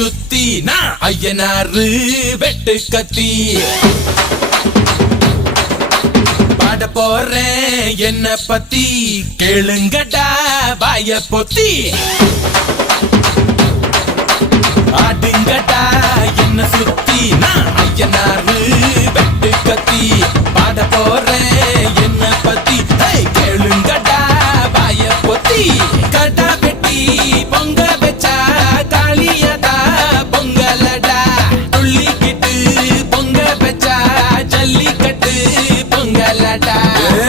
சுத்தி நான் ஐயனாரு வெட்டு கத்தி பாட போறேன் என்ன பத்தி கேளுங்கடா வாய பொத்தி ஆடுங்கடா என்ன சுத்தி நான் ஐயனாரு வெட்டு கத்தி பாட போறேன் என்ன